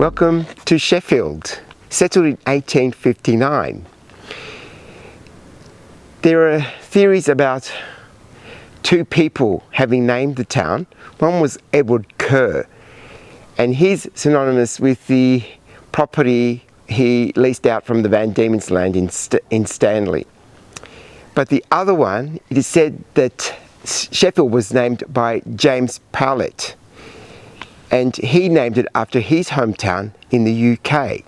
Welcome to Sheffield, settled in 1859. There are theories about two people having named the town. One was Edward Kerr, and he's synonymous with the property he leased out from the Van Diemen's Land in Stanley. But the other one, it is said that Sheffield was named by James Powlett, and he named it after his hometown in the UK.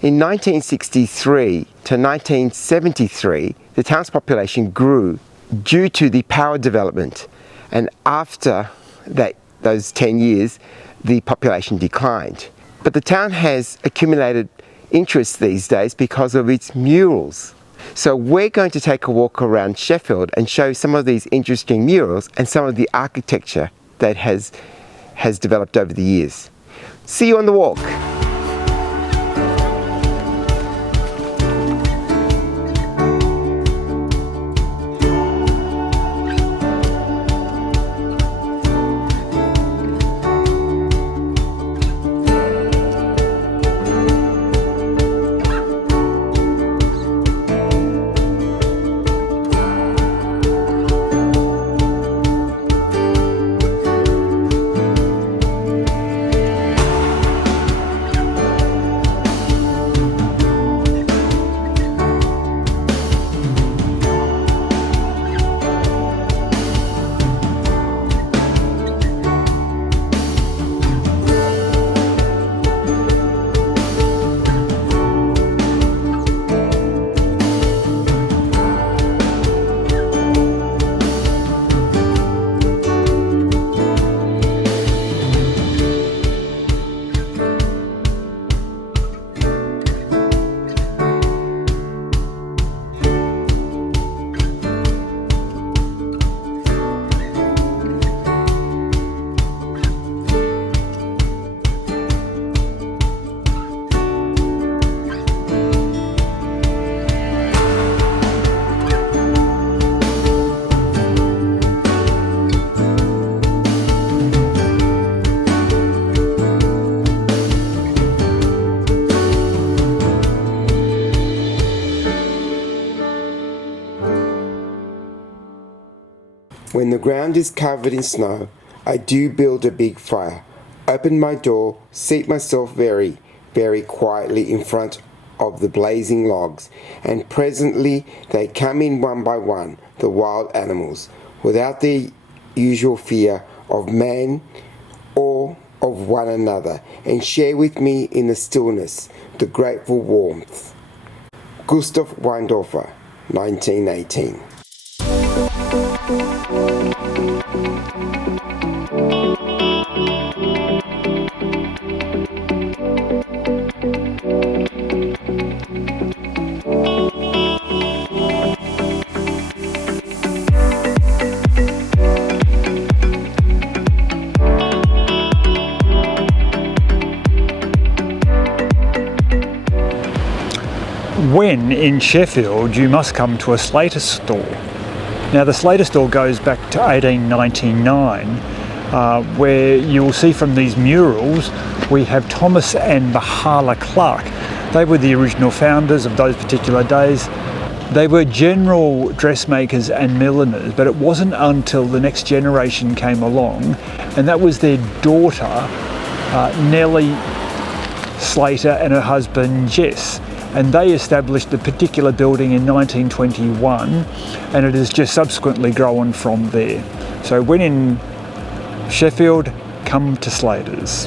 In 1963 to 1973, the town's population grew due to the power development, and after those 10 years, the population declined. But the town has accumulated interest these days because of its murals. So we're going to take a walk around Sheffield and show some of these interesting murals and some of the architecture that has developed over the years. See you on the walk. When the ground is covered in snow, I do build a big fire, open my door, seat myself very, very quietly in front of the blazing logs, and presently they come in one by one, the wild animals, without the usual fear of man or of one another, and share with me in the stillness the grateful warmth. Gustav Weindorfer, 1918. When in Sheffield, you must come to a Slater store. Now the Slater store goes back to 1899, where you'll see from these murals we have Thomas and Mahala Clark. They were the original founders of those particular days. They were general dressmakers and milliners, but it wasn't until the next generation came along, and that was their daughter Nellie Slater and her husband Jess. And they established the particular building in 1921, and it has just subsequently grown from there. So when in Sheffield, come to Slater's.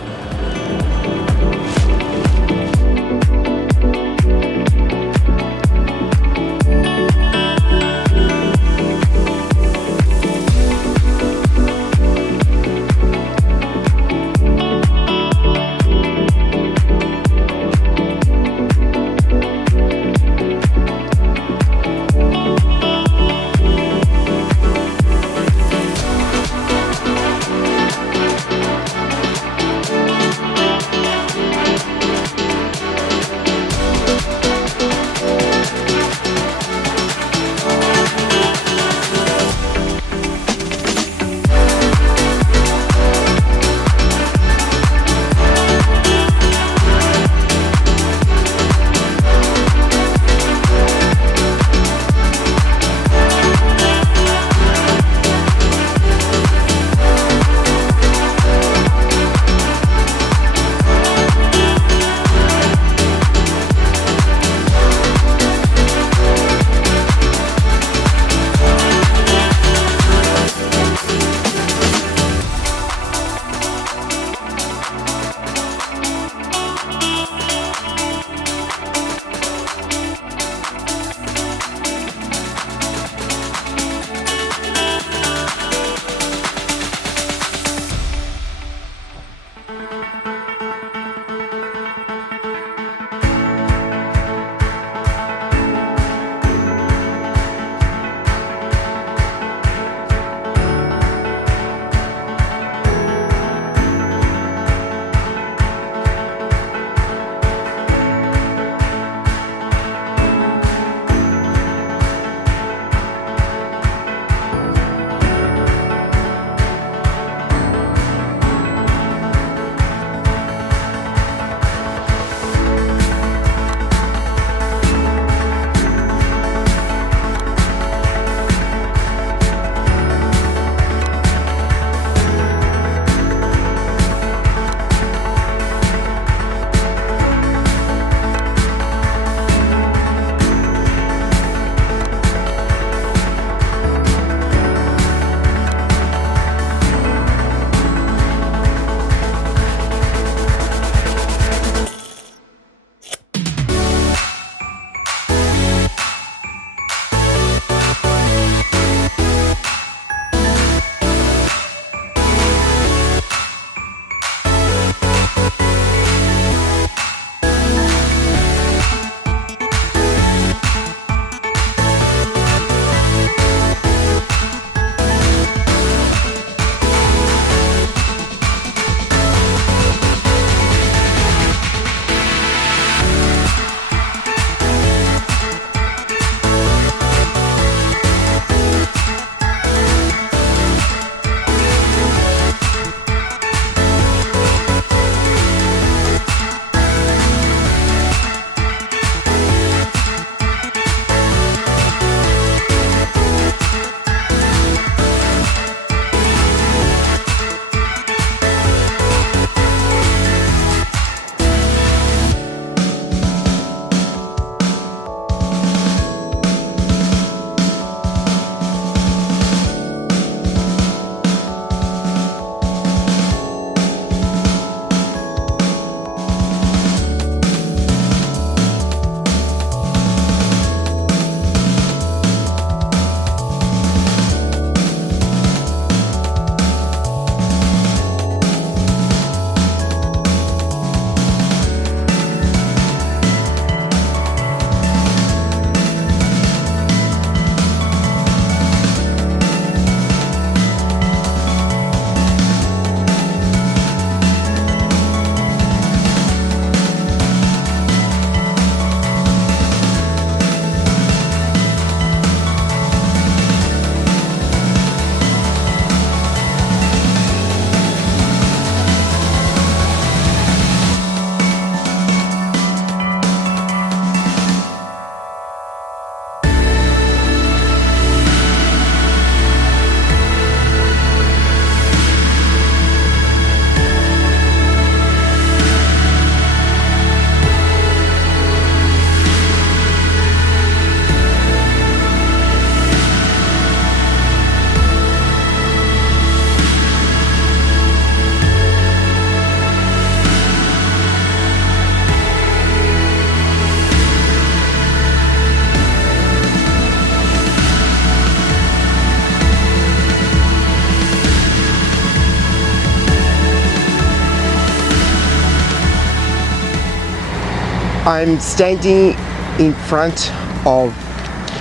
I'm standing in front of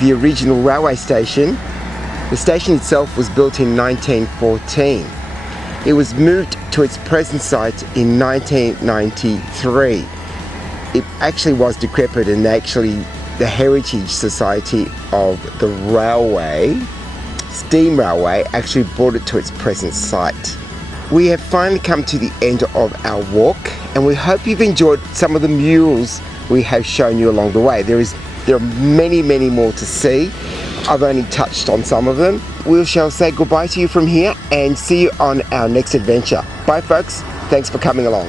the original railway station. The station itself was built in 1914. It was moved to its present site in 1993. It actually was decrepit, and actually the Heritage Society of the Railway, Steam Railway, actually brought it to its present site. We have finally come to the end of our walk, and we hope you've enjoyed some of the murals we have shown you along the way. There are many, many more to see. I've only touched on some of them. We shall say goodbye to you from here and see you on our next adventure. Bye folks, thanks for coming along.